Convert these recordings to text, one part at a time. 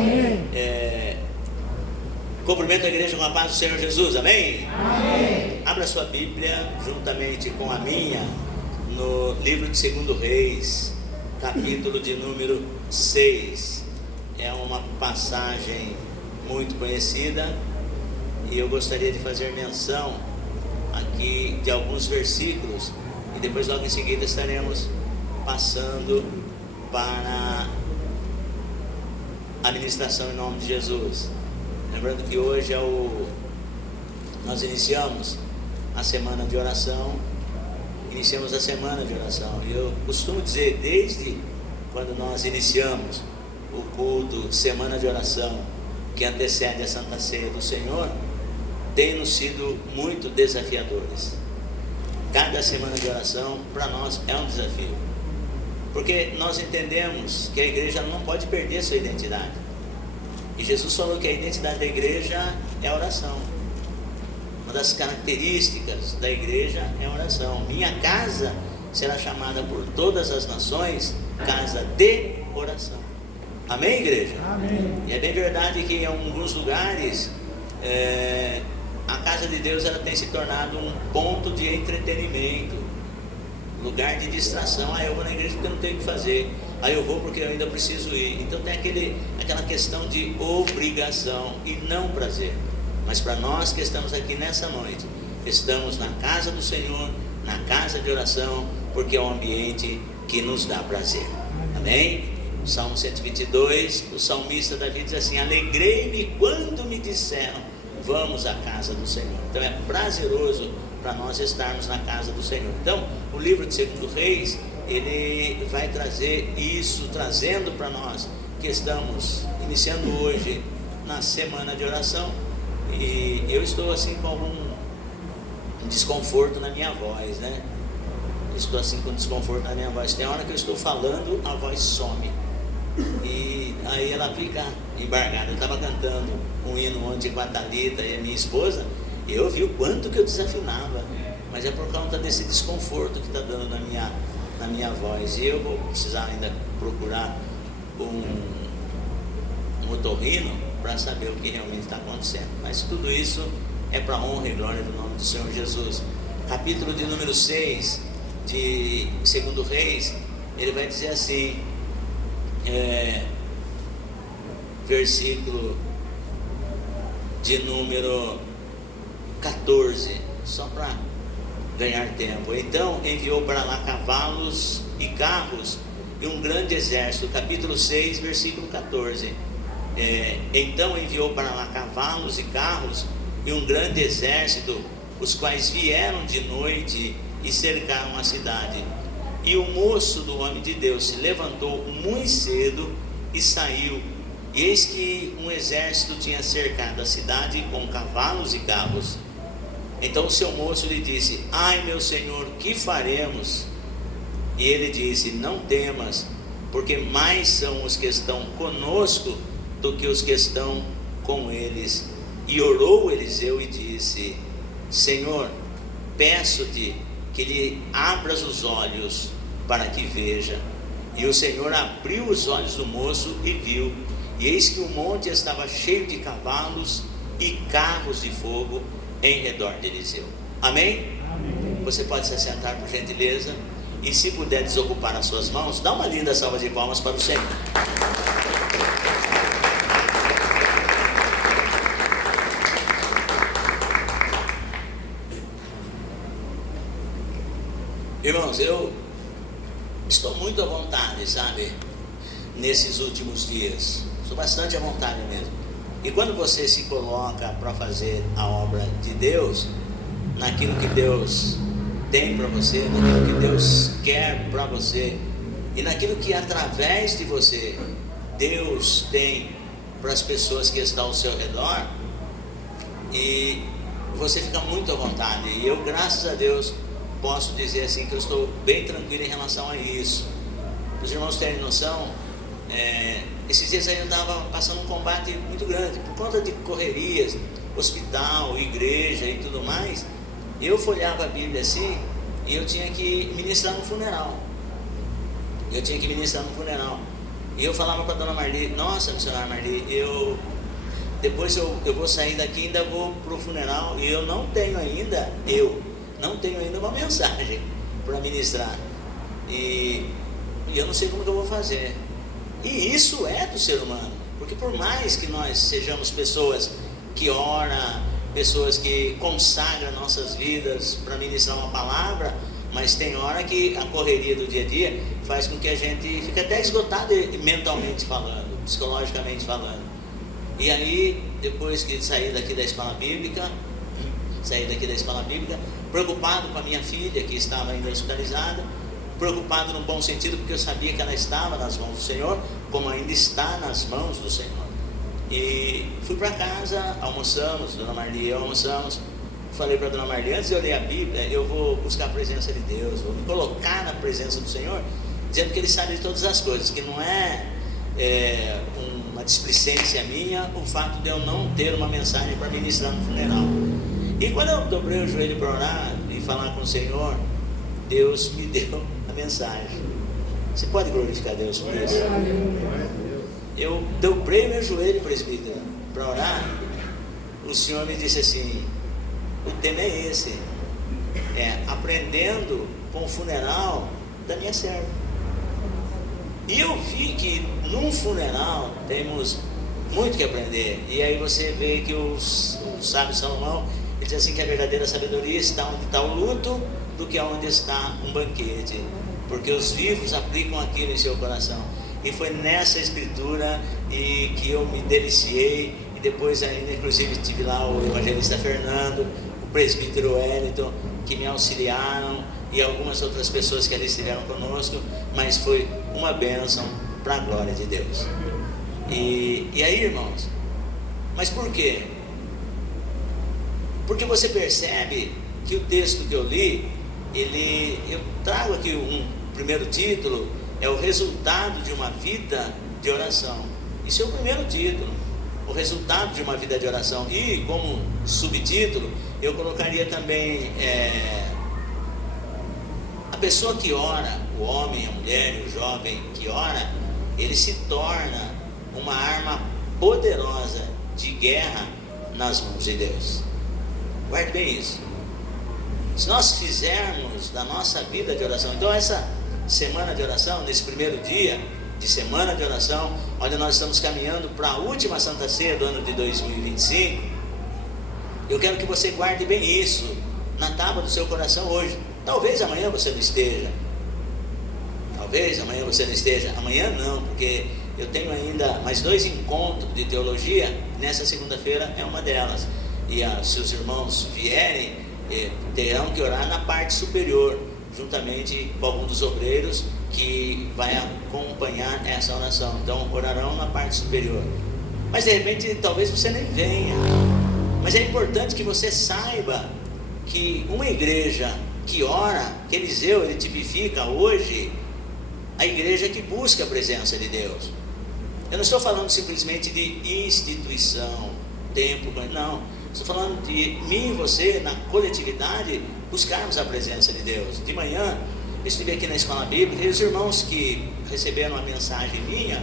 Amém. Cumprimento a igreja com a paz do Senhor Jesus, amém? Amém. Abra sua Bíblia, juntamente com a minha, no livro de 2 Reis, capítulo de número 6. É uma passagem muito conhecida e eu gostaria de fazer menção aqui de alguns versículos e depois logo em seguida estaremos passando para a ministração em nome de Jesus. Lembrando que hoje nós iniciamos a semana de oração. Iniciamos a semana de oração. E eu costumo dizer, desde quando nós iniciamos o culto, semana de oração, que antecede a Santa Ceia do Senhor, tem nos sido muito desafiadores. Cada semana de oração, para nós, é um desafio. Porque nós entendemos que a igreja não pode perder sua identidade. E Jesus falou que a identidade da igreja é a oração. Uma das características da igreja é a oração. Minha casa será chamada por todas as nações casa de oração. Amém, igreja? Amém. E é bem verdade que em alguns lugares a casa de Deus ela tem se tornado um ponto de entretenimento, lugar de distração. Eu vou na igreja porque eu não tenho o que fazer. Eu vou porque eu ainda preciso ir. Então tem aquela questão de obrigação e não prazer. Mas para nós que estamos aqui nessa noite, estamos na casa do Senhor, na casa de oração, porque é um ambiente que nos dá prazer. Amém? Salmo 122, o salmista Davi diz assim: alegrei-me quando me disseram, vamos à casa do Senhor. Então é prazeroso para nós estarmos na casa do Senhor. Então o livro de 2 Reis, ele vai trazer isso, trazendo para nós que estamos iniciando hoje na semana de oração. E eu estou assim com algum desconforto na minha voz, né? Estou assim com desconforto na minha voz. Tem hora que eu estou falando, a voz some. E aí ela fica embargada. Eu estava cantando um hino ontem com a Thalita e a minha esposa, e eu vi o quanto que eu desafinava. Mas é por conta desse desconforto que está dando na minha voz. E eu vou precisar ainda procurar um otorrino para saber o que realmente está acontecendo. Mas tudo isso é para a honra e glória do nome do Senhor Jesus. Capítulo de número 6 de 2 Reis, ele vai dizer assim, versículo de número 14, só para ganhar tempo. Então enviou para lá cavalos e carros e um grande exército. Capítulo 6, versículo 14. Então enviou para lá cavalos e carros e um grande exército, os quais vieram de noite e cercaram a cidade. E o moço do homem de Deus se levantou muito cedo e saiu, e eis que um exército tinha cercado a cidade com cavalos e carros. Então o seu moço lhe disse: ai, meu senhor, que faremos? E ele disse: não temas, porque mais são os que estão conosco do que os que estão com eles. E orou Eliseu e disse: Senhor, peço-te que lhe abras os olhos para que veja. E o Senhor abriu os olhos do moço e viu, e eis que o monte estava cheio de cavalos e carros de fogo em redor de Eliseu. Amém? Amém. Você pode se assentar por gentileza, e se puder desocupar as suas mãos, dá uma linda salva de palmas para o Senhor. Irmãos, eu estou muito à vontade, sabe, nesses últimos dias. Estou bastante à vontade mesmo. E quando você se coloca para fazer a obra de Deus, naquilo que Deus tem para você, naquilo que Deus quer para você, e naquilo que através de você Deus tem para as pessoas que estão ao seu redor, e você fica muito à vontade. E eu, graças a Deus, posso dizer assim que eu estou bem tranquilo em relação a isso. Os irmãos terem noção, esses dias aí eu estava passando um combate muito grande, por conta de correrias, hospital, igreja e tudo mais. Eu folhava a Bíblia assim, e eu tinha que ministrar no funeral. E eu falava com a dona Marli: nossa, missionária Marli, depois eu vou sair daqui e ainda vou para o funeral, e eu não tenho ainda uma mensagem para ministrar, e eu não sei como que eu vou fazer. E isso é do ser humano, porque por mais que nós sejamos pessoas que oram, pessoas que consagram nossas vidas para ministrar uma palavra, mas tem hora que a correria do dia a dia faz com que a gente fique até esgotado mentalmente falando, psicologicamente falando. E aí, depois que saí daqui da escola bíblica, preocupado com a minha filha, que estava ainda hospitalizada, preocupado no bom sentido, porque eu sabia que ela estava nas mãos do Senhor, como ainda está nas mãos do Senhor. E fui para casa, almoçamos, dona Marli e eu almoçamos. Falei para a dona Marli: antes de eu ler a Bíblia, eu vou buscar a presença de Deus, vou me colocar na presença do Senhor, dizendo que Ele sabe de todas as coisas, que não é uma displicência minha o fato de eu não ter uma mensagem para ministrar no funeral. E quando eu dobrei o joelho para orar e falar com o Senhor, Deus me deu a mensagem. Você pode glorificar Deus por isso? Eu dobrei meu joelho, presbítero, para orar. O Senhor me disse assim: o tema é esse, aprendendo com o funeral da minha serva. E eu vi que num funeral temos muito que aprender. E aí você vê que o sábio Salomão, ele diz assim, que a verdadeira sabedoria está onde está o luto, do que onde está um banquete, porque os vivos aplicam aquilo em seu coração. E foi nessa escritura e que eu me deliciei. E depois ainda, inclusive, tive lá o evangelista Fernando, o presbítero Wellington, que me auxiliaram, e algumas outras pessoas que ali estiveram conosco. Mas foi uma bênção para a glória de Deus. E aí, irmãos, mas por quê? Porque você percebe que o texto que eu li, eu trago aqui um primeiro título, é o resultado de uma vida de oração. Isso é o primeiro título, o resultado de uma vida de oração. E como subtítulo, eu colocaria também a pessoa que ora, o homem, a mulher, o jovem que ora, ele se torna uma arma poderosa de guerra nas mãos de Deus. Guarde bem isso. Se nós fizermos da nossa vida de oração, então essa semana de oração, nesse primeiro dia de semana de oração, onde nós estamos caminhando para a última Santa Ceia do ano de 2025, eu quero que você guarde bem isso na tábua do seu coração hoje. Talvez amanhã você não esteja, amanhã não, porque eu tenho ainda mais 2 encontros de teologia, nessa segunda-feira é uma delas, e se os irmãos vierem, terão que orar na parte superior, juntamente com algum dos obreiros que vai acompanhar essa oração. Então orarão na parte superior, mas de repente talvez você nem venha. Mas é importante que você saiba que uma igreja que ora, que Eliseu ele tipifica hoje, a igreja que busca a presença de Deus. Eu não estou falando simplesmente de instituição, templo, não. Estou falando de mim e você, na coletividade, buscarmos a presença de Deus. De manhã, eu estive aqui na escola bíblica, e os irmãos que receberam a mensagem minha,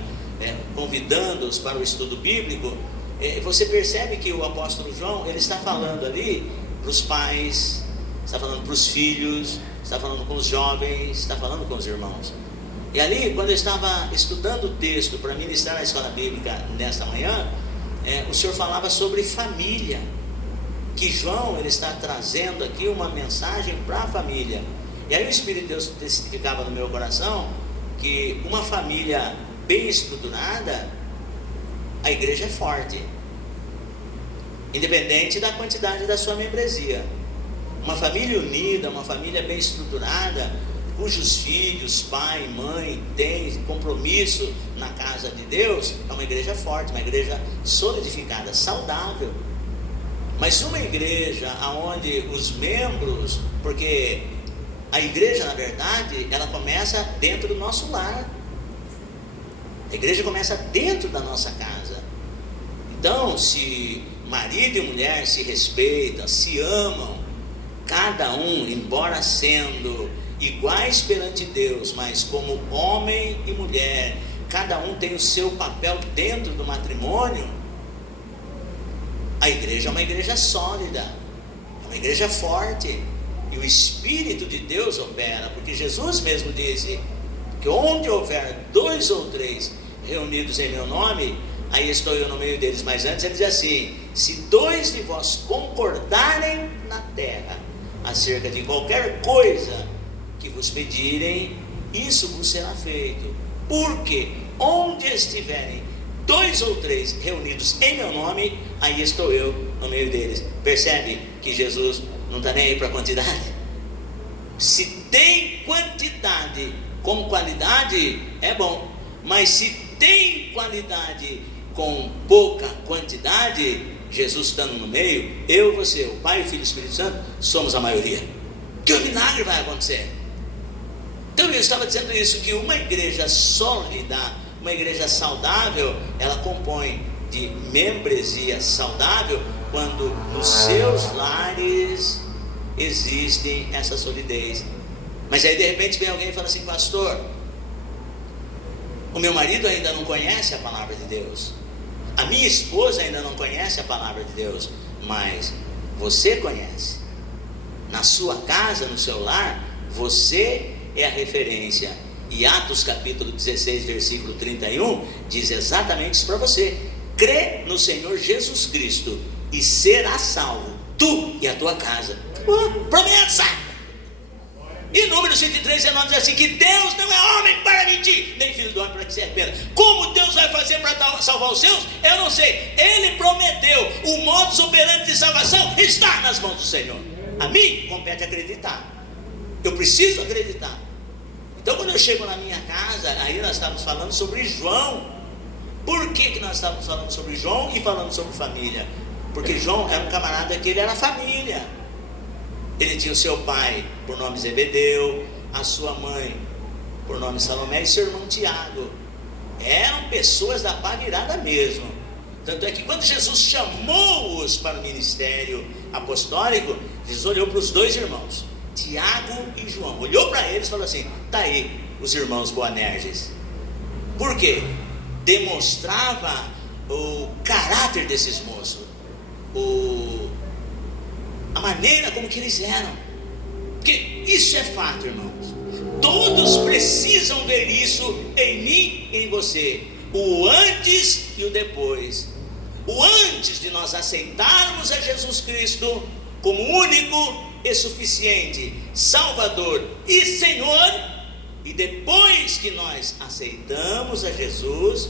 convidando-os para o estudo bíblico, você percebe que o apóstolo João, ele está falando ali para os pais, está falando para os filhos, está falando com os jovens, está falando com os irmãos. E ali, quando eu estava estudando o texto para ministrar na escola bíblica nesta manhã, o Senhor falava sobre família, que João ele está trazendo aqui uma mensagem para a família. E aí o Espírito de Deus testificava no meu coração que uma família bem estruturada, a igreja é forte, independente da quantidade da sua membresia. Uma família unida, uma família bem estruturada, cujos filhos, pai, mãe, têm compromisso na casa de Deus, é uma igreja forte, uma igreja solidificada, saudável. Mas uma igreja onde os membros, porque a igreja na verdade, ela começa dentro do nosso lar, a igreja começa dentro da nossa casa. Então, se marido e mulher se respeitam, se amam, cada um, embora sendo iguais perante Deus, mas como homem e mulher, cada um tem o seu papel dentro do matrimônio, a igreja é uma igreja sólida, é uma igreja forte, e o Espírito de Deus opera, porque Jesus mesmo disse que onde houver 2 ou 3 reunidos em meu nome, aí estou eu no meio deles. Mas antes ele diz assim: se 2 de vós concordarem na terra acerca de qualquer coisa que vos pedirem, isso vos será feito. Porque onde estiverem 2 ou 3 reunidos em meu nome, aí estou eu no meio deles. Percebe que Jesus não está nem aí para a quantidade? Se tem quantidade com qualidade, é bom. Mas se tem qualidade com pouca quantidade, Jesus estando no meio, eu, você, o Pai, o Filho e o Espírito Santo, somos a maioria. Que o milagre vai acontecer. Então eu estava dizendo isso, que uma igreja sólida, uma igreja saudável, ela compõe de membresia saudável quando nos seus lares existe essa solidez. Mas aí de repente vem alguém e fala assim: pastor, o meu marido ainda não conhece a palavra de Deus, a minha esposa ainda não conhece a palavra de Deus, mas você conhece. Na sua casa, no seu lar, você é a referência. E Atos capítulo 16, versículo 31 diz exatamente isso para você: crê no Senhor Jesus Cristo e será salvo, tu e a tua casa. Promessa! E Números 23, 19 diz assim: que Deus não é homem para mentir, nem filho do homem para que se arrependa. Como Deus vai fazer para salvar os seus, eu não sei. Ele prometeu, o modus operandi de salvação está nas mãos do Senhor. A mim compete acreditar. Eu preciso acreditar. Então quando eu chego na minha casa, aí nós estávamos falando sobre João. Por que nós estávamos falando sobre João e falando sobre família? Porque João era um camarada que ele era família. Ele tinha o seu pai por nome Zebedeu, a sua mãe por nome Salomé e seu irmão Tiago. Eram pessoas da pá virada mesmo. Tanto é que quando Jesus chamou-os para o ministério apostólico, Jesus olhou para os 2 irmãos, Tiago e João, olhou para eles e falou assim: está aí os irmãos Boanerges. Por quê? Demonstrava o caráter desses moços, a maneira como que eles eram. Porque isso é fato, irmãos. Todos precisam ver isso em mim e em você, o antes e o depois. O antes de nós aceitarmos a Jesus Cristo como único e suficiente Salvador e Senhor, e depois que nós aceitamos a Jesus,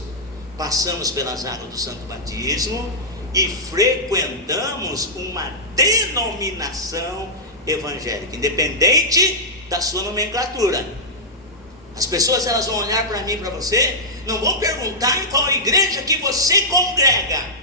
passamos pelas águas do santo batismo e frequentamos uma denominação evangélica, independente da sua nomenclatura. As pessoas, elas vão olhar para mim e para você, não vão perguntar em qual igreja que você congrega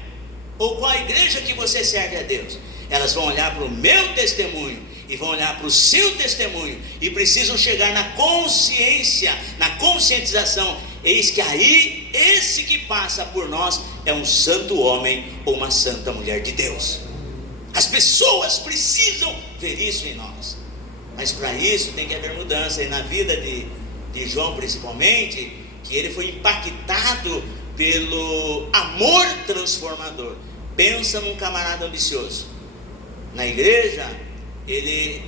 ou qual igreja que você serve a Deus. Elas vão olhar para o meu testemunho e vão olhar para o seu testemunho e precisam chegar na consciência, na conscientização: eis que aí esse que passa por nós é um santo homem ou uma santa mulher de Deus. As pessoas precisam ver isso em nós. Mas para isso tem que haver mudança. E na vida de João principalmente, que ele foi impactado pelo amor transformador. Pensa num camarada ambicioso. Na igreja ele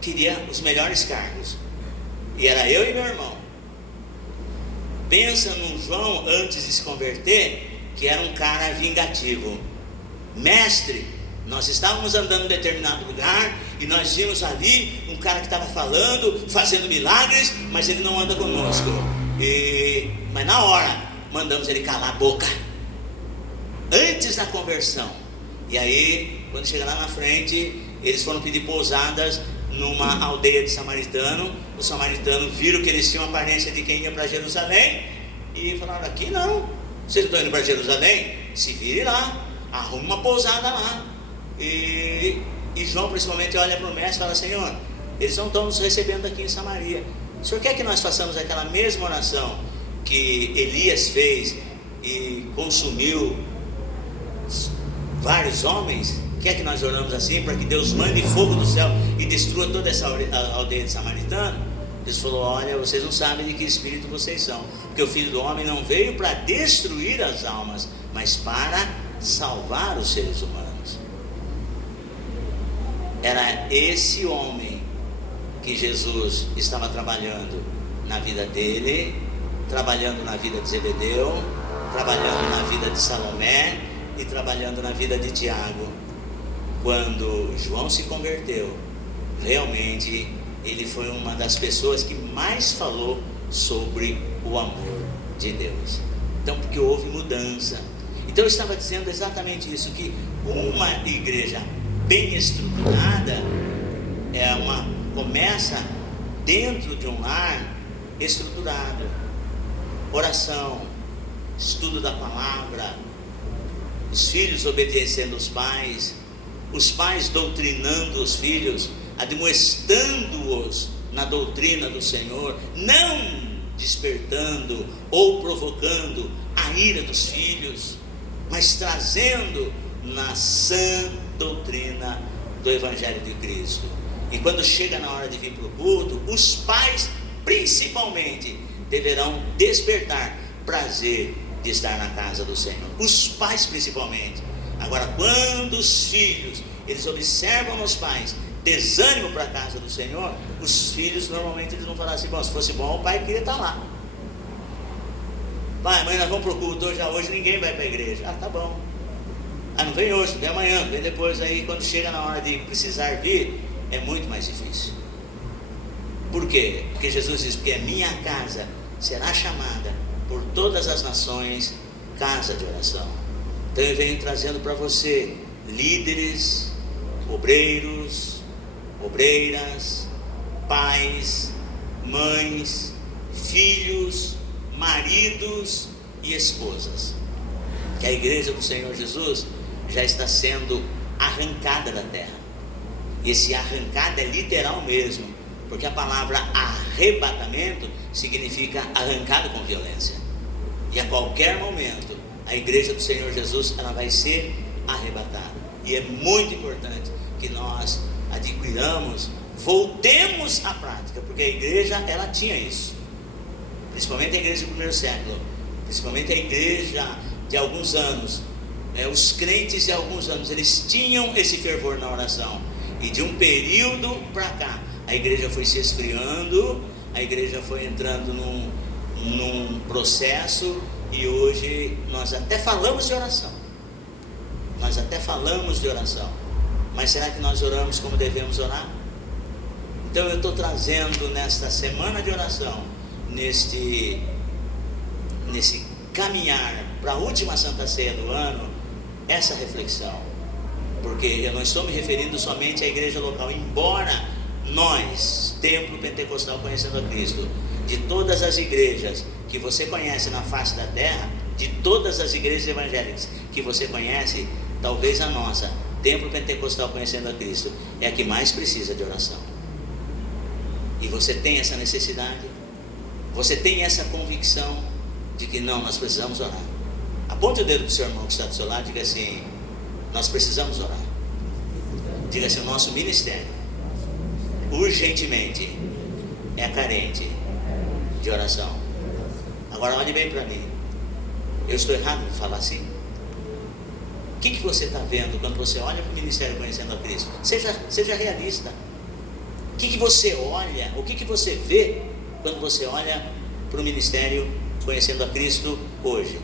queria os melhores cargos, e era eu e meu irmão. Pensa num João antes de se converter, que era um cara vingativo. Mestre, nós estávamos andando em determinado lugar e nós vimos ali um cara que estava falando, fazendo milagres, mas ele não anda conosco. Mas na hora mandamos ele calar a boca, antes da conversão. E aí, quando chega lá na frente, eles foram pedir pousadas numa aldeia de samaritano. Os samaritanos viram que eles tinham aparência de quem ia para Jerusalém e falaram: aqui não, vocês estão indo para Jerusalém? Se virem lá, arrume uma pousada lá. E João principalmente olha para o mestre e fala: Senhor, eles não estão nos recebendo aqui em Samaria. O Senhor quer que nós façamos aquela mesma oração que Elias fez e consumiu vários homens? Quer que nós oramos assim para que Deus mande fogo do céu e destrua toda essa aldeia de samaritano? Deus falou: olha, vocês não sabem de que espírito vocês são, porque porque o Filho do Homem não veio para destruir as almas, mas para salvar os seres humanos. Era esse homem que Jesus estava trabalhando na vida dele, trabalhando na vida de Zebedeu, trabalhando na vida de Salomé e trabalhando na vida de Tiago. Quando João se converteu, realmente ele foi uma das pessoas que mais falou sobre o amor de Deus. Então, porque houve mudança. Então eu estava dizendo exatamente isso, que uma igreja bem estruturada começa dentro de um lar estruturado. Oração, estudo da palavra, os filhos obedecendo os pais doutrinando os filhos, admoestando-os na doutrina do Senhor, não despertando ou provocando a ira dos filhos, mas trazendo na sã doutrina do Evangelho de Cristo. E quando chega na hora de vir para o culto, os pais principalmente deverão despertar prazer de estar na casa do Senhor. Os pais principalmente. Agora, quando os filhos, eles observam nos pais desânimo para a casa do Senhor, os filhos normalmente eles vão falar assim: bom, se fosse bom, o pai queria estar lá. Pai, mãe, nós vamos para o culto hoje ninguém vai para a igreja. Ah, tá bom. Ah, não vem hoje, não vem amanhã, não vem depois. Aí quando chega na hora de precisar vir, é muito mais difícil. Por quê? Porque Jesus diz: porque a minha casa será chamada por todas as nações casa de oração. Então eu venho trazendo para você líderes, obreiros, obreiras, pais, mães, filhos, maridos e esposas, que a igreja do Senhor Jesus já está sendo arrancada da terra. E esse arrancada é literal mesmo, porque a palavra arrebatamento significa arrancado com violência. E a qualquer momento a igreja do Senhor Jesus ela vai ser arrebatada. E é muito importante que nós adquiramos, voltemos à prática, porque a igreja ela tinha isso, principalmente a igreja do primeiro século, principalmente a igreja de alguns anos, os crentes de alguns anos, eles tinham esse fervor na oração. E de um período para cá, a igreja foi se esfriando, a igreja foi entrando num processo, e hoje nós até falamos de oração. Mas será que nós oramos como devemos orar? Então eu estou trazendo nesta semana de oração, nesse caminhar para a última Santa Ceia do ano, essa reflexão. Porque eu não estou me referindo somente à igreja local, embora nós, Templo Pentecostal Conhecendo a Cristo, de todas as igrejas que você conhece na face da terra, de todas as igrejas evangélicas que você conhece, talvez a nossa, Templo Pentecostal Conhecendo a Cristo, é a que mais precisa de oração. E você tem essa necessidade, você tem essa convicção de que não, nós precisamos orar. Aponte o dedo para o seu irmão que está do seu lado e diga assim: nós precisamos orar. Diga assim: o nosso ministério urgentemente é carente de oração. Agora olhe bem para mim, eu estou errado em falar assim? O que você está vendo quando você olha para o ministério Conhecendo a Cristo? Seja realista. O que você olha, o que você vê quando você olha para o ministério Conhecendo a Cristo hoje?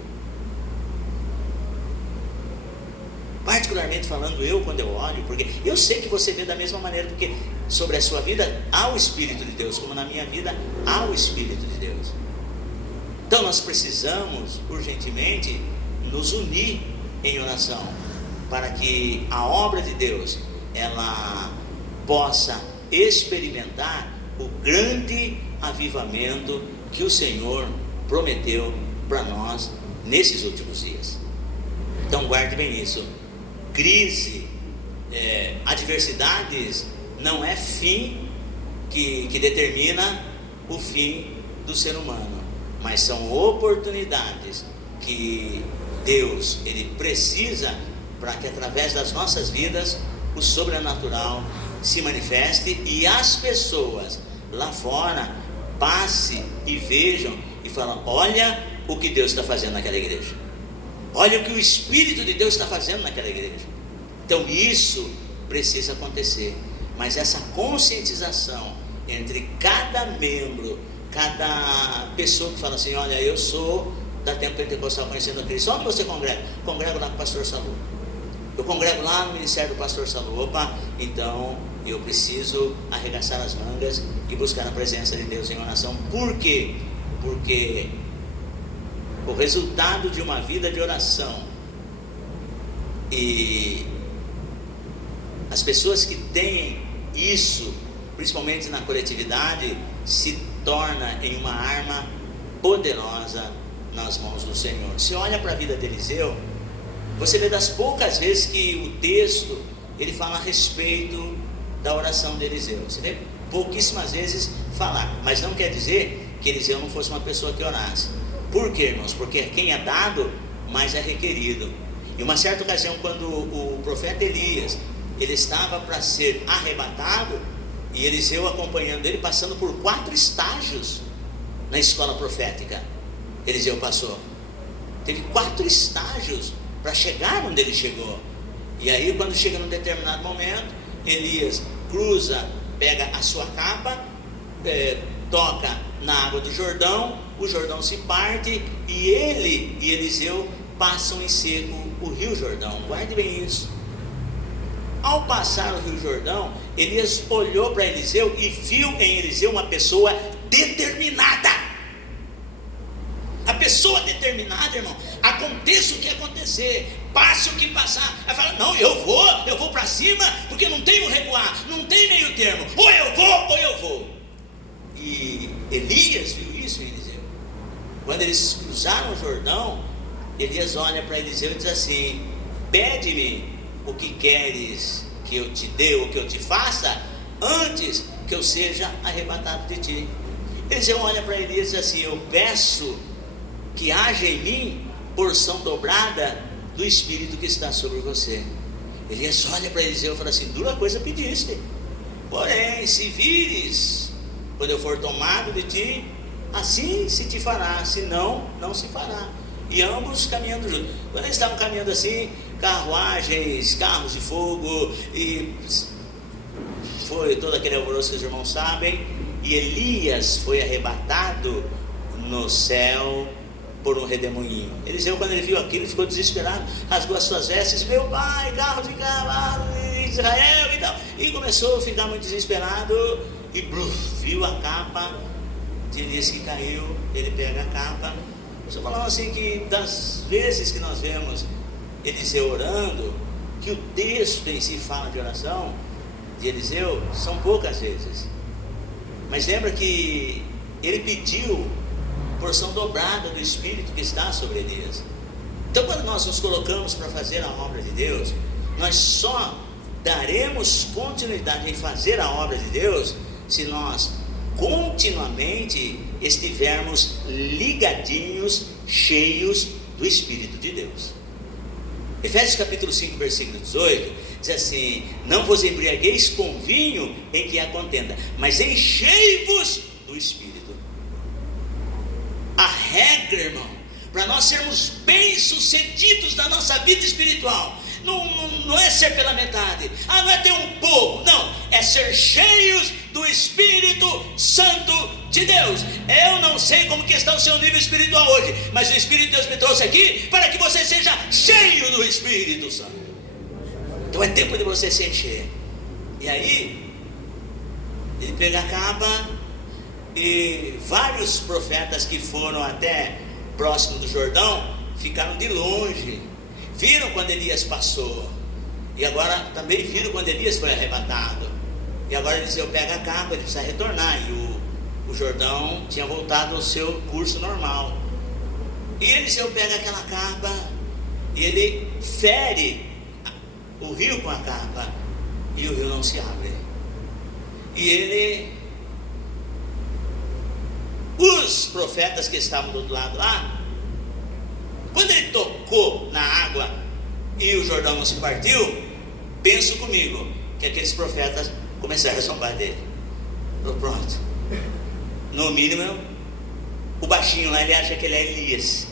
Particularmente falando, quando eu olho, porque eu sei que você vê da mesma maneira, porque sobre a sua vida há o Espírito de Deus, como na minha vida há o Espírito de Deus. Então nós precisamos urgentemente nos unir em oração, para que a obra de Deus ela possa experimentar o grande avivamento que o Senhor prometeu para nós nesses últimos dias. Então guarde bem isso. Crise, adversidades não é fim que determina o fim do ser humano, mas são oportunidades que Deus ele precisa para que através das nossas vidas o sobrenatural se manifeste e as pessoas lá fora passem e vejam e fala: olha o que Deus está fazendo naquela igreja, olha o que o Espírito de Deus está fazendo naquela igreja. Então isso precisa acontecer, mas essa conscientização entre cada membro, cada pessoa que fala assim: olha, eu sou da Tempo Pentecostal Conhecendo a Cristo. Onde você congrega? Congrego lá com o pastor Salu. Eu congrego lá no ministério do pastor Salu. Opa, então eu preciso arregaçar as mangas e buscar a presença de Deus em oração. Por quê? Porque o resultado de uma vida de oração, e as pessoas que têm isso, principalmente na coletividade, se torna em uma arma poderosa nas mãos do Senhor. Se olha para a vida de Eliseu, você vê das poucas vezes que o texto ele fala a respeito da oração de Eliseu. Você vê pouquíssimas vezes falar, mas não quer dizer que Eliseu não fosse uma pessoa que orasse. Por quê, irmãos? Porque quem é dado, mais é requerido. Em uma certa ocasião, quando o profeta Elias ele estava para ser arrebatado, e Eliseu acompanhando ele, passando por 4 estágios na escola profética. Eliseu passou, teve 4 estágios para chegar onde ele chegou. E aí, quando chega num determinado momento, Elias cruza, pega a sua capa, toca na água do Jordão, o Jordão se parte, e ele e Eliseu passam em seco o rio Jordão. Guarde bem isso. Ao passar o rio Jordão, Elias olhou para Eliseu e viu em Eliseu uma pessoa determinada. A pessoa determinada, irmão, aconteça o que acontecer, passe o que passar, ela fala: não, eu vou para cima, porque não tem um recuar, não tem meio termo, ou eu vou ou eu vou. E Elias viu isso em Eliseu. Quando eles cruzaram o Jordão, Elias olha para Eliseu e diz assim: pede-me o que queres que eu te dê ou que eu te faça, antes que eu seja arrebatado de ti. Eliseu olha para Elias e diz assim: eu peço que haja em mim porção dobrada do Espírito que está sobre você. Elias olha para Eliseu e fala assim: dura coisa pediste, porém se vires, quando eu for tomado de ti, assim se te fará, senão não se fará. E ambos caminhando juntos. Quando eles estavam caminhando assim, carruagens, carros de fogo, e foi todo aquele alvoroço que os irmãos sabem, e Elias foi arrebatado no céu por um redemoinho. Eliseu, quando ele viu aquilo, ele ficou desesperado, rasgou as suas vestes: meu pai, carro de cavalo de Israel e tal, e começou a ficar muito desesperado, e viu a capa de Elias que caiu. Ele pega a capa. Estou falando assim que das vezes que nós vemos Eliseu orando, que o texto em si fala de oração de Eliseu, são poucas vezes. Mas lembra que ele pediu porção dobrada do Espírito que está sobre Elias. Então, quando nós nos colocamos para fazer a obra de Deus, nós só daremos continuidade em fazer a obra de Deus se nós continuamente estivermos ligadinhos, cheios do Espírito de Deus. Efésios capítulo 5, versículo 18, diz assim: não vos embriagueis com vinho em que há contenda, mas enchei-vos do Espírito. A regra, irmão, para nós sermos bem-sucedidos na nossa vida espiritual, não é ser pela metade, não é ter um pouco, não, é ser cheios do Espírito Santo de Deus. Eu não sei como que está o seu nível espiritual hoje, mas o Espírito de Deus me trouxe aqui para que você seja cheio do Espírito Santo. Então é tempo de você se encher. E aí ele pega a capa, e vários profetas que foram até próximo do Jordão ficaram de longe, viram quando Elias passou, e agora também viram quando Elias foi arrebatado. E agora Eliseu pega a capa, ele precisa retornar, e o Jordão tinha voltado ao seu curso normal. E Eliseu pega aquela capa e ele fere o rio com a capa, e o rio não se abre. E os profetas que estavam do outro lado lá, quando ele tocou na água e o Jordão não se partiu, penso comigo que aqueles profetas começaram a zombar dele. Pronto, no mínimo O baixinho lá, ele acha que ele é Elias.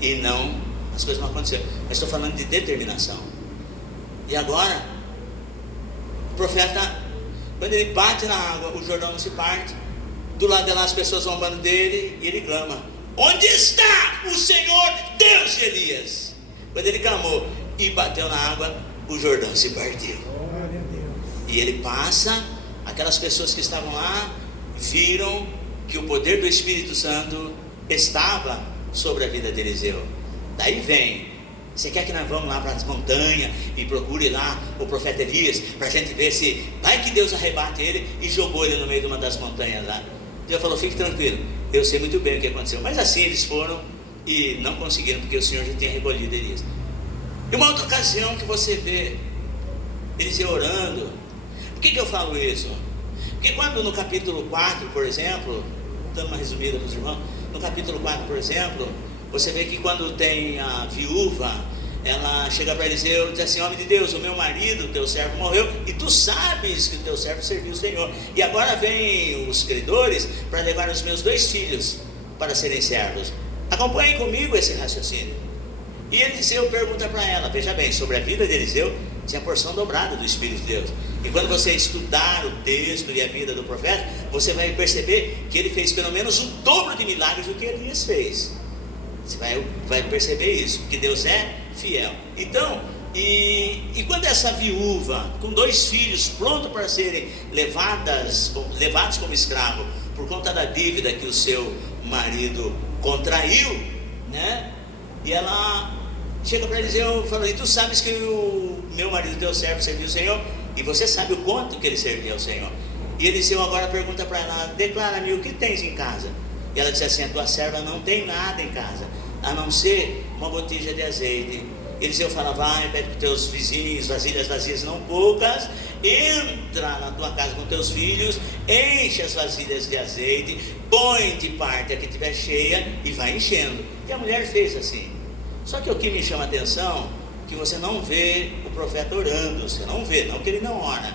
E não, as coisas não aconteceram. Mas estou falando de determinação. E agora, o profeta, quando ele bate na água, o Jordão não se parte. Do lado de lá as pessoas zombando dele, e ele clama: onde está o Senhor Deus de Elias? Quando ele clamou e bateu na água, o Jordão se partiu. E ele passa, aquelas pessoas que estavam lá viram que o poder do Espírito Santo estava sobre a vida de Eliseu. Daí vem: você quer que nós vamos lá para as montanhas e procure lá o profeta Elias, para a gente ver se vai que Deus arrebate ele? E jogou ele no meio de uma das montanhas lá. Deus falou: fique tranquilo, eu sei muito bem o que aconteceu. Mas assim eles foram e não conseguiram, porque o Senhor já tinha recolhido Elias. E uma outra ocasião que você vê Eliseu orando. Por que eu falo isso? Porque quando no capítulo 4, por exemplo, dando uma resumida para os irmãos, no capítulo 4, por exemplo, você vê que quando tem a viúva, ela chega para Eliseu e diz assim: homem de Deus, o meu marido, teu servo, morreu, e tu sabes que o teu servo serviu o Senhor, e agora vem os credores para levar os meus 2 filhos para serem servos. Acompanhem comigo esse raciocínio. E Eliseu pergunta para ela, veja bem, sobre a vida de Eliseu tinha porção dobrada do Espírito de Deus. E quando você estudar o texto e a vida do profeta, você vai perceber que ele fez pelo menos o dobro de milagres do que Elias fez. Você vai perceber isso, porque Deus é fiel. Então, e quando essa viúva, com 2 filhos prontos para serem levados como escravo, por conta da dívida que o seu marido contraiu, né? E ela chega para Eliseu e fala: e tu sabes que o meu marido, teu servo, serviu o Senhor? E você sabe o quanto que ele servia ao Senhor. E Eliseu agora pergunta para ela: declara-me o que tens em casa. E ela diz assim: a tua serva não tem nada em casa, a não ser uma botija de azeite. Eliseu fala: vai, pede para os teus vizinhos, vasilhas vazias não poucas, entra na tua casa com teus filhos, enche as vasilhas de azeite, põe de parte a que estiver cheia e vai enchendo. E a mulher fez assim. Só que o que me chama a atenção, que você não vê o profeta orando. Você não vê, não que ele não ora,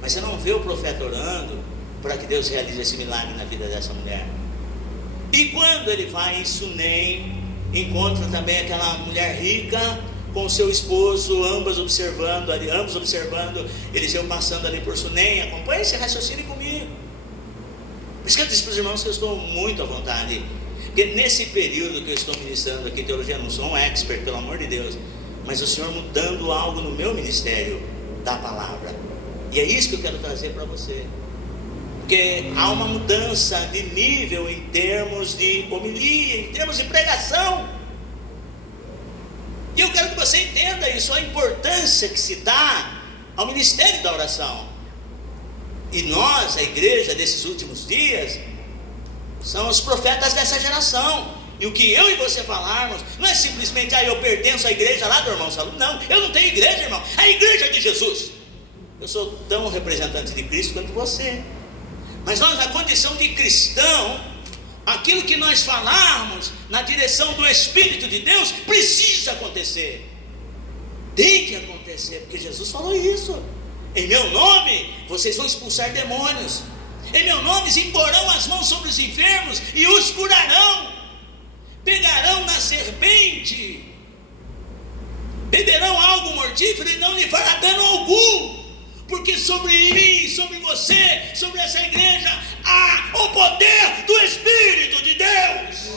mas você não vê o profeta orando para que Deus realize esse milagre na vida dessa mulher. E quando ele vai em Sunem, encontra também aquela mulher rica com o seu esposo, ambos observando, Eliseu passando ali por Sunem. Acompanhe esse raciocínio comigo. Por isso que eu disse para os irmãos que eu estou muito à vontade, porque nesse período que eu estou ministrando aqui teologia, eu não sou um expert, pelo amor de Deus, mas o Senhor mudando algo no meu ministério da palavra, e é isso que eu quero trazer para você. Porque há uma mudança de nível em termos de homilia, em termos de pregação. E eu quero que você entenda isso, a importância que se dá ao ministério da oração. E nós, a igreja desses últimos dias, são os profetas dessa geração. E o que eu e você falarmos, não é simplesmente: eu pertenço à igreja lá do irmão Saulo. Não, eu não tenho igreja, irmão, a igreja de Jesus. Eu sou tão representante de Cristo quanto você. Mas nós, na condição de cristão, aquilo que nós falarmos na direção do Espírito de Deus precisa acontecer. Tem que acontecer, porque Jesus falou isso: em meu nome vocês vão expulsar demônios, em meu nome imporão as mãos sobre os enfermos e os curarão, pegarão na serpente, beberão algo mortífero e não lhe fará dano algum. Porque sobre mim, sobre você, sobre essa igreja, há o poder do Espírito de Deus.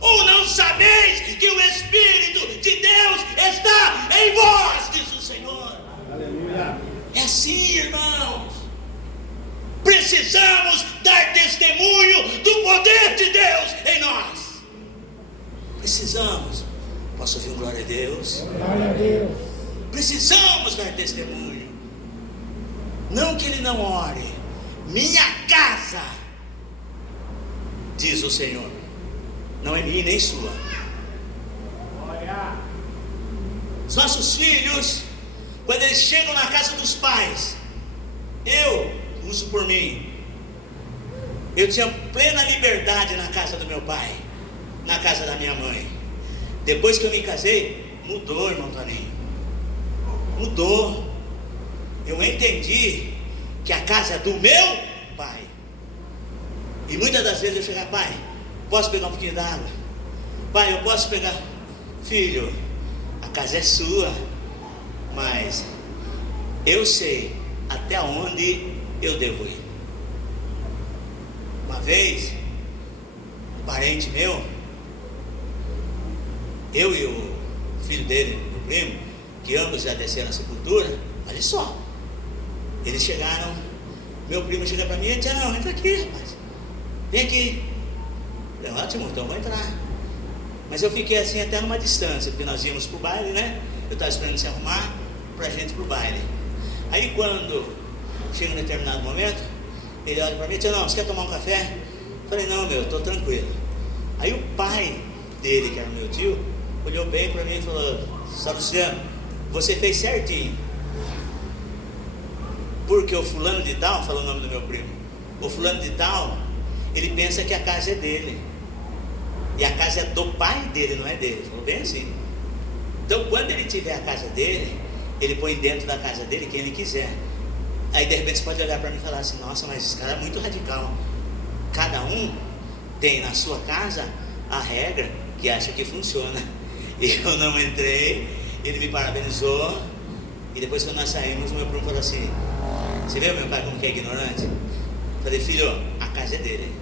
Ou não sabeis que o Espírito de Deus está em vós, diz o Senhor. Aleluia. É assim, irmãos. Precisamos dar testemunho do poder de Deus em nós. Precisamos. Posso ouvir um glória a Deus? Glória a Deus. Precisamos dar testemunho. Não que ele não ore. Minha casa, diz o Senhor, não é minha nem sua. Os nossos filhos, quando eles chegam na casa dos pais, eu uso por mim, eu tinha plena liberdade na casa do meu pai, na casa da minha mãe. Depois que eu me casei, mudou, irmão Toninho. Mudou. Eu entendi que a casa é do meu pai E muitas das vezes eu chegava: pai, posso pegar um pouquinho d'água? Pai, eu posso pegar? Filho, a casa é sua, mas eu sei até onde eu devo ir. Uma vez, um parente meu, eu e o filho dele, o primo, que ambos já desceram na sepultura, olha só, eles chegaram, meu primo chega para mim e disse: não, entra aqui, rapaz, vem aqui. Eu falei: ótimo, então vou entrar. Mas eu fiquei assim até numa distância, porque nós íamos para o baile, né? Eu estava esperando se arrumar para a gente ir para o baile. Aí quando chega um determinado momento, ele olha para mim e diz: não, você quer tomar um café? Eu falei: não, meu, estou tranquilo. Aí o pai dele, que era meu tio, olhou bem para mim e falou: São Luciano, você fez certinho, porque o fulano de tal, falou o nome do meu primo, o fulano de tal, ele pensa que a casa é dele, e a casa é do pai dele, não é dele. Falou bem assim. Então quando ele tiver a casa dele, ele põe dentro da casa dele quem ele quiser. Aí de repente você pode olhar para mim e falar assim: nossa, mas esse cara é muito radical. Cada um tem na sua casa a regra que acha que funciona. Eu não entrei, ele me parabenizou, e depois quando nós saímos, o meu primo falou assim: você vê meu pai como que é ignorante? Eu falei: filho, a casa é dele.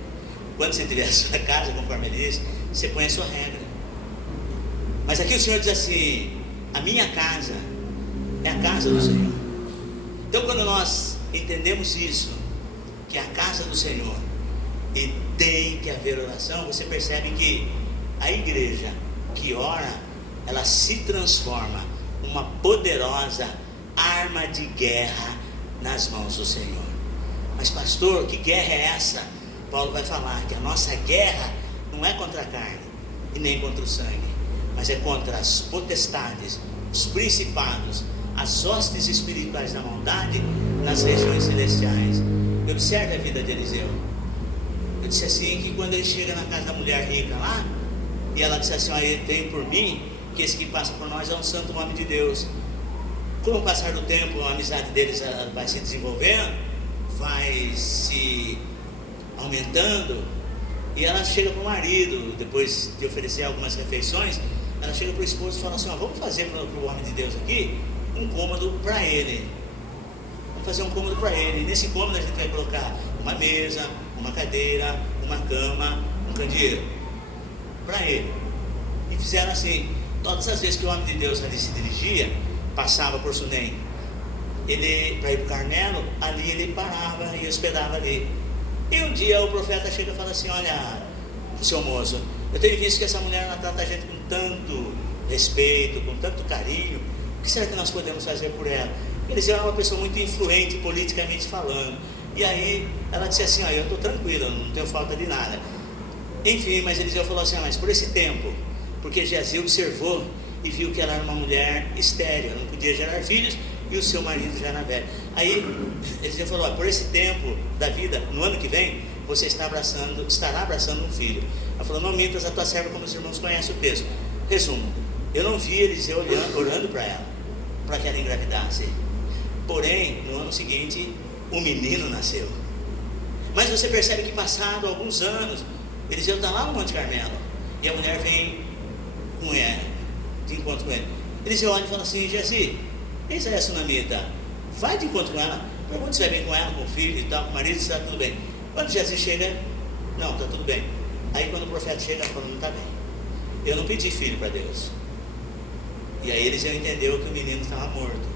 Quando você tiver a sua casa, conforme ele disse, você põe a sua regra. Mas aqui o Senhor diz assim: a minha casa é a casa do Senhor. Então quando nós entendemos isso, que é a casa do Senhor, e tem que haver oração, você percebe que a igreja que ora, ela se transforma uma poderosa arma de guerra nas mãos do Senhor. Mas pastor, que guerra é essa? Paulo vai falar que a nossa guerra não é contra a carne e nem contra o sangue, mas é contra as potestades, os principados, as hostes espirituais da maldade nas regiões celestiais. Observe a vida de Eliseu. Eu disse assim, que quando ele chega na casa da mulher rica lá, e ela disse assim: olha, tem por mim que esse que passa por nós é um santo homem de Deus. Com o passar do tempo, a amizade deles vai se desenvolvendo, vai se aumentando, e ela chega para o marido, depois de oferecer algumas refeições, ela chega para o esposo e fala assim: ó, vamos fazer para o homem de Deus aqui um cômodo para ele. Vamos fazer um cômodo para ele. E nesse cômodo a gente vai colocar uma mesa, uma cadeira, uma cama, um candeeiro para ele. E fizeram assim. Todas as vezes que o homem de Deus ali se dirigia, passava por Sunem, ele, para ir para o Carmelo, ali ele parava e hospedava ali. E um dia o profeta chega e fala assim: olha, seu moço, eu tenho visto que essa mulher, ela trata a gente com tanto respeito, com tanto carinho, o que será que nós podemos fazer por ela? Eliseu era uma pessoa muito influente politicamente falando, e aí ela disse assim: eu estou tranquila, não tenho falta de nada. Enfim, mas Eliseu falou assim: mas por esse tempo, porque Geazi observou e viu que ela era uma mulher estéril, não podia gerar filhos, e o seu marido já era velho. Aí Eliseu falou: por esse tempo da vida, no ano que vem, você estará abraçando um filho. Ela falou: não mintas a tua serva, como os irmãos conhecem o texto. Resumo: eu não vi Eliseu orando para ela, para que ela engravidasse. Porém, no ano seguinte, o menino nasceu. Mas você percebe que passado alguns anos, Eliseu está lá no Monte Carmelo, e a mulher vem com ela, de encontro com ele. Eliseu olha e fala assim: Geazi, eis a sunamita, vai de encontro com ela, pergunta se vai bem com ela, com o filho e tal, com o marido, se está tudo bem. Quando Geazi chega, não, está tudo bem. Aí quando o profeta chega, ela fala: não está bem, eu não pedi filho para Deus. E aí Eliseu entendeu que o menino estava morto.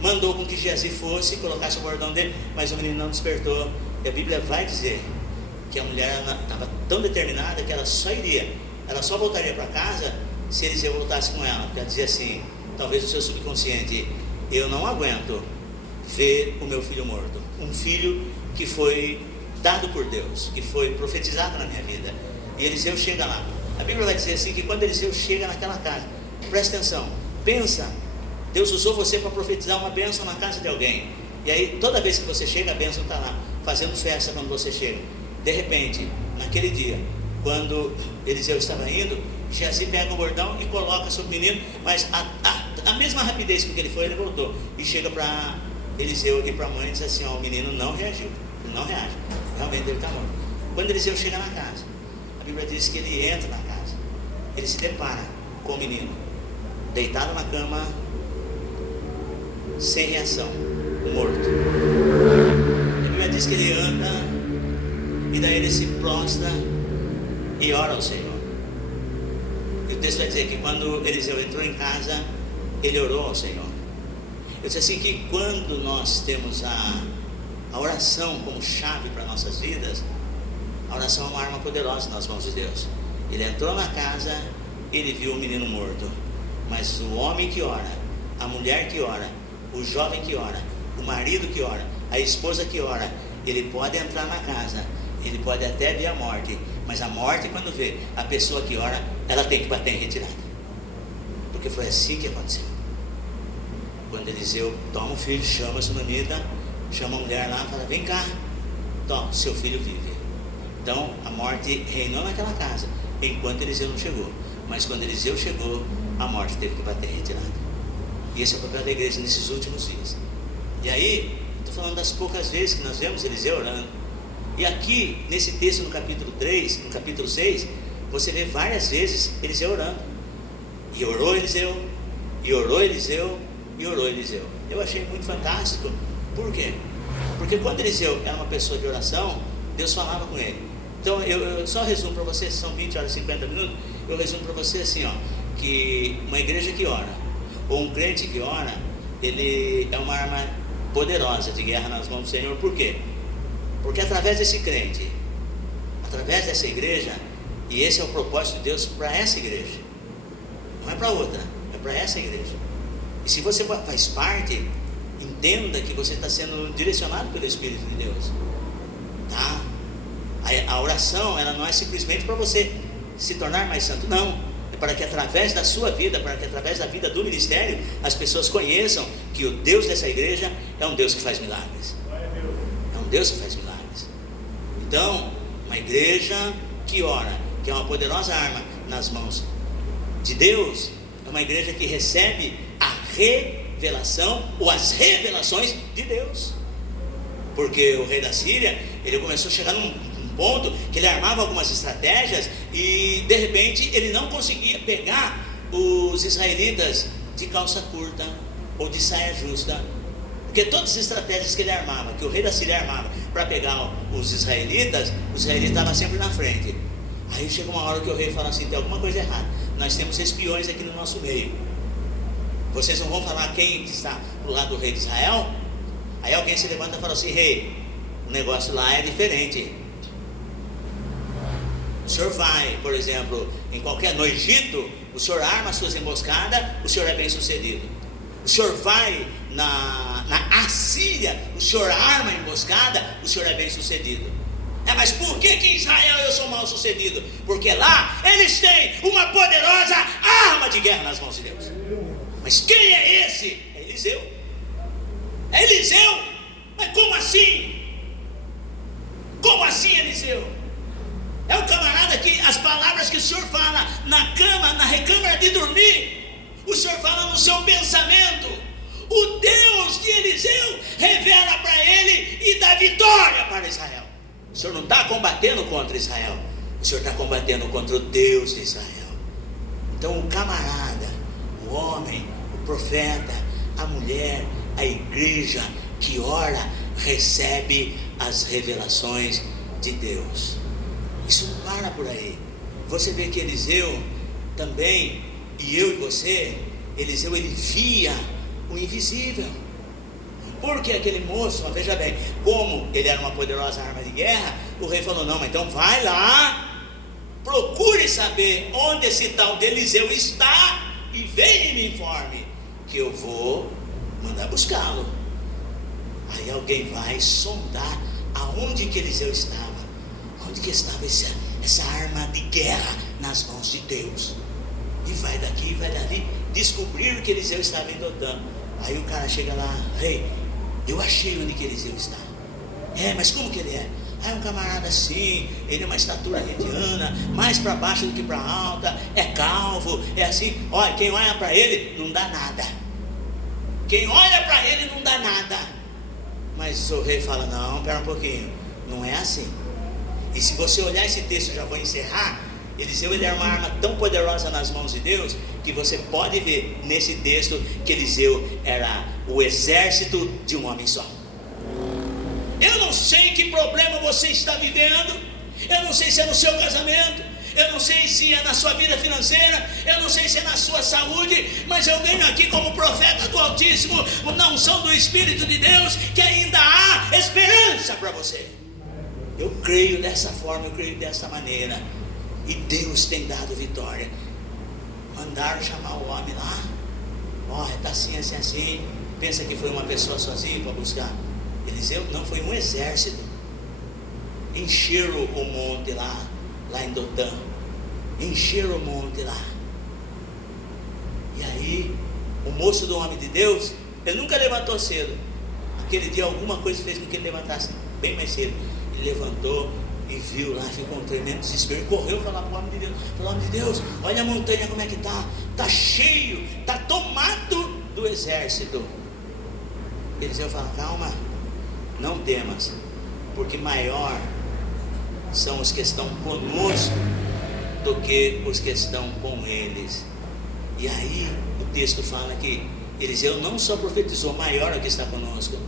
Mandou com que Geazi fosse e colocasse o bordão dele, mas o menino não despertou. E a Bíblia vai dizer que a mulher estava tão determinada que ela só voltaria para casa se Eliseu voltasse com ela, porque ela dizia assim, talvez o seu subconsciente: eu não aguento ver o meu filho morto, um filho que foi dado por Deus, que foi profetizado na minha vida. E Eliseu chega lá. A Bíblia vai dizer assim, que quando Eliseu chega naquela casa, presta atenção, pensa, Deus usou você para profetizar uma bênção na casa de alguém, e aí toda vez que você chega, a bênção está lá, fazendo festa quando você chega. De repente, naquele dia, quando Eliseu estava indo, Geazi pega o bordão e coloca sobre o menino, mas a mesma rapidez com que ele foi, ele voltou, e chega para Eliseu e para a mãe e diz assim: o menino não reagiu, ele não reage, realmente ele está morto. Quando Eliseu chega na casa, a Bíblia diz que ele entra na casa, ele se depara com o menino, deitado na cama, sem reação, morto. A Bíblia diz que ele anda, e daí ele se prostra e ora ao Senhor. E o texto vai dizer que quando Eliseu entrou em casa, ele orou ao Senhor. Eu disse assim, que quando nós temos a oração como chave para nossas vidas, a oração é uma arma poderosa nas mãos de Deus. Ele entrou na casa, ele viu o menino morto, mas o homem que ora, a mulher que ora, o jovem que ora, o marido que ora, a esposa que ora, ele pode entrar na casa, ele pode até ver a morte, mas a morte, quando vê a pessoa que ora, ela tem que bater em retirada, porque foi assim que aconteceu. Quando Eliseu toma o filho, chama a sunamita, chama a mulher lá, fala, vem cá, toma, seu filho vive. Então a morte reinou naquela casa enquanto Eliseu não chegou, mas quando Eliseu chegou, a morte teve que bater em retirada. E esse é o papel da igreja nesses últimos dias. E aí, estou falando das poucas vezes que nós vemos Eliseu orando. E aqui, nesse texto no capítulo 3, no capítulo 6, você vê várias vezes Eliseu orando. E orou Eliseu, e orou Eliseu, e orou Eliseu. Eu achei muito fantástico. Por quê? Porque quando Eliseu era uma pessoa de oração, Deus falava com ele. Então eu só resumo para você, são 20 horas e 50 minutos, eu resumo para você assim, ó, que uma igreja que ora, ou um crente que ora, ele é uma arma poderosa de guerra nas mãos do Senhor. Por quê? Porque através desse crente, através dessa igreja, e esse é o propósito de Deus para essa igreja, não é para outra, é para essa igreja. E se você faz parte, entenda que você está sendo direcionado pelo Espírito de Deus, tá? A oração, ela não é simplesmente para você se tornar mais santo, não. É para que através da sua vida, para que através da vida do ministério, as pessoas conheçam que o Deus dessa igreja é um Deus que faz milagres. É um Deus que faz milagres. Então, uma igreja que ora, que é uma poderosa arma nas mãos de Deus, é uma igreja que recebe a revelação ou as revelações de Deus. Porque o rei da Síria, ele começou a chegar num ponto que ele armava algumas estratégias e de repente ele não conseguia pegar os israelitas de calça curta ou de saia justa, porque todas as estratégias que ele armava, que o rei da Síria armava para pegar os israelitas estavam sempre na frente. Aí chega uma hora que o rei fala assim, tem alguma coisa errada, nós temos espiões aqui no nosso meio, vocês não vão falar quem está do lado do rei de Israel? Aí alguém se levanta e fala assim, rei, o negócio lá é diferente. O senhor vai, por exemplo, no Egito, o senhor arma as suas emboscadas, o senhor é bem sucedido. O senhor vai na Assíria, o senhor arma a emboscada, o senhor é bem sucedido. Mas por que em Israel eu sou mal sucedido? Porque lá eles têm uma poderosa arma de guerra nas mãos de Deus. Mas quem é esse? É Eliseu. É Eliseu? Mas como assim? Como assim, Eliseu? É um camarada que as palavras que o senhor fala na cama, na recâmara de dormir, o senhor fala no seu pensamento. O Deus de Eliseu revela para ele e dá vitória para Israel. O senhor não está combatendo contra Israel, o senhor está combatendo contra o Deus de Israel. Então o camarada, o homem, o profeta, a mulher, a igreja que ora, recebe as revelações de Deus. Isso não para por aí. Você vê que Eliseu também, e eu e você, Eliseu, ele via o invisível. Porque aquele moço, veja bem, como ele era uma poderosa arma de guerra, o rei falou, não, mas então vai lá, procure saber onde esse tal de Eliseu está, e venha e me informe, que eu vou mandar buscá-lo. Aí alguém vai sondar aonde que Eliseu estava. Onde que estava essa arma de guerra nas mãos de Deus? E vai daqui, vai dali, descobrir que Eliseu estava em Dotã. Aí o cara chega lá, rei, eu achei onde que Eliseu está. Mas como que ele é? É um camarada assim, ele é uma estatura mediana, mais para baixo do que para alta, é calvo, é assim. Olha, quem olha para ele não dá nada. Quem olha para ele não dá nada. Mas o rei fala, não, pera um pouquinho, não é assim. E se você olhar esse texto, eu já vou encerrar. Eliseu, ele era uma arma tão poderosa nas mãos de Deus, que você pode ver nesse texto que Eliseu era o exército de um homem só. Eu não sei que problema você está vivendo, eu não sei se é no seu casamento, eu não sei se é na sua vida financeira, eu não sei se é na sua saúde, mas eu venho aqui como profeta do Altíssimo, na unção do Espírito de Deus, que ainda há esperança para você. Eu creio dessa forma, eu creio dessa maneira, e Deus tem dado vitória. Mandaram chamar o homem lá, olha, está assim, assim, assim. Pensa que foi uma pessoa sozinha para buscar? Eliseu não, foi um exército. Encheram o monte lá em Dotã, encheram o monte lá. E aí o moço do homem de Deus, ele nunca levantou cedo. Aquele dia alguma coisa fez com que ele levantasse bem mais cedo. Ele levantou e viu lá, ficou um tremendo desespero, correu falar para o homem de Deus, falou: homem de Deus, olha a montanha como é que está cheio, está tomado do exército. Eliseu fala: calma, não temas, porque maior são os que estão conosco do que os que estão com eles. E aí o texto fala que Eliseu não só profetizou: maior é o que está conosco,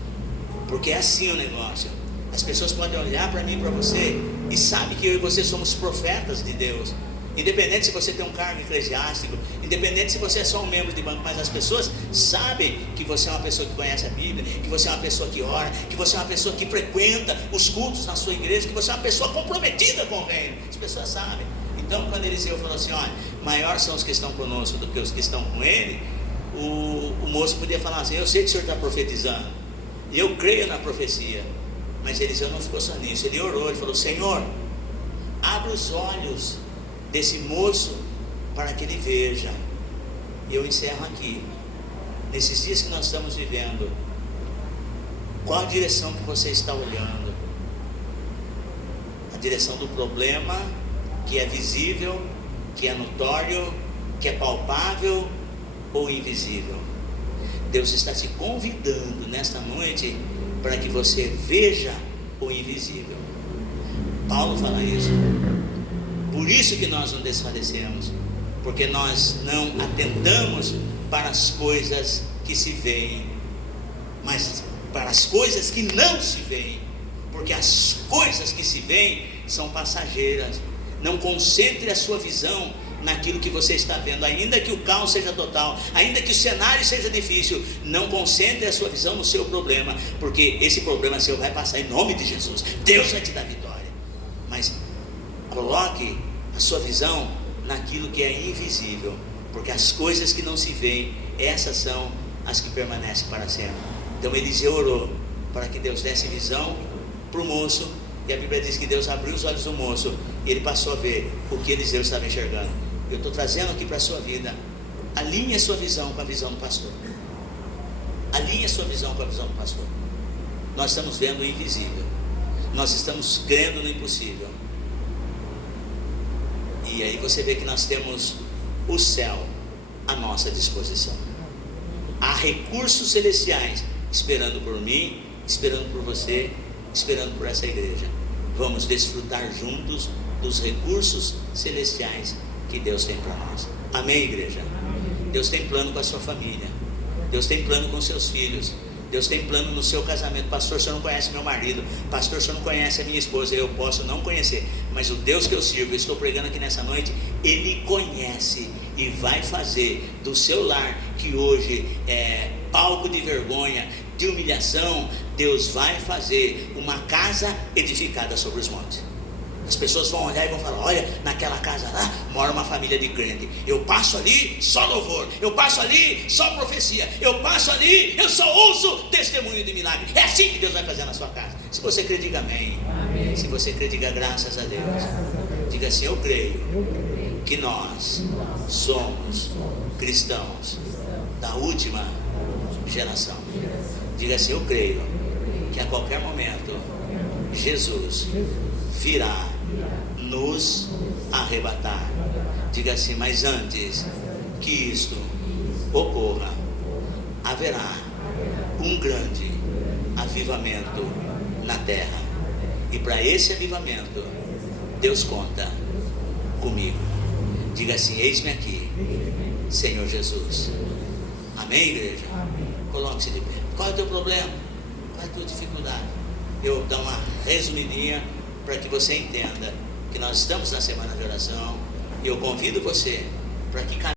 porque é assim o negócio. As pessoas podem olhar para mim e para você e sabem que eu e você somos profetas de Deus, independente se você tem um cargo eclesiástico, independente se você é só um membro de banco, mas as pessoas sabem que você é uma pessoa que conhece a Bíblia, que você é uma pessoa que ora, que você é uma pessoa que frequenta os cultos na sua igreja, que você é uma pessoa comprometida com o reino. As pessoas sabem. Então quando Eliseu falou assim: olha, maior são os que estão conosco do que os que estão com ele, o moço podia falar assim: eu sei que o senhor está profetizando, eu creio na profecia. Mas Eliseu não ficou só nisso, ele orou, ele falou: Senhor, abre os olhos desse moço para que ele veja. E eu encerro aqui. Nesses dias que nós estamos vivendo, qual a direção que você está olhando? A direção do problema, que é visível, que é notório, que é palpável, ou invisível? Deus está te convidando nesta noite para que você veja o invisível. Paulo fala isso. Por isso que nós não desfalecemos, porque nós não atentamos para as coisas que se veem, mas para as coisas que não se veem, porque as coisas que se veem são passageiras. Não concentre a sua visão naquilo que você está vendo, ainda que o caos seja total, ainda que o cenário seja difícil. Não concentre a sua visão no seu problema, porque esse problema seu vai passar em nome de Jesus. Deus vai te dar vitória. Mas coloque a sua visão naquilo que é invisível, porque as coisas que não se veem, essas são as que permanecem para sempre. Então Eliseu orou para que Deus desse visão para o moço, e a Bíblia diz que Deus abriu os olhos do moço e ele passou a ver o que Eliseu estava enxergando. Eu estou trazendo aqui para a sua vida: alinhe a sua visão com a visão do pastor. Alinhe a sua visão com a visão do pastor. Nós estamos vendo o invisível, nós estamos crendo no impossível. E aí você vê que nós temos o céu à nossa disposição. Há recursos celestiais esperando por mim, esperando por você, esperando por essa igreja. Vamos desfrutar juntos dos recursos celestiais que Deus tem para nós. Amém, igreja? Amém. Deus tem plano com a sua família, Deus tem plano com seus filhos, Deus tem plano no seu casamento. Pastor, o senhor não conhece meu marido, pastor, o senhor não conhece a minha esposa. Eu posso não conhecer, mas o Deus que eu sirvo, eu estou pregando aqui nessa noite, Ele conhece e vai fazer do seu lar, que hoje é palco de vergonha, de humilhação, Deus vai fazer uma casa edificada sobre os montes. As pessoas vão olhar e vão falar: olha, naquela casa lá mora uma família de crente. Eu passo ali, só louvor. Eu passo ali, só profecia. Eu passo ali, eu só ouço testemunho de milagre. É assim que Deus vai fazer na sua casa. Se você crê, diga amém. Amém. Se você crê, diga graças a Deus. Diga assim: eu creio que nós somos cristãos da última geração. Diga assim: eu creio que a qualquer momento Jesus virá nos arrebatar. Diga assim: mas antes que isto ocorra, haverá um grande avivamento na terra. E para esse avivamento Deus conta comigo. Diga assim: eis-me aqui, Senhor Jesus. Amém, igreja? Coloque-se de pé. Qual é o teu problema? Qual é a tua dificuldade? Eu vou dar uma resumidinha para que você entenda que nós estamos na semana de oração. E eu convido você para que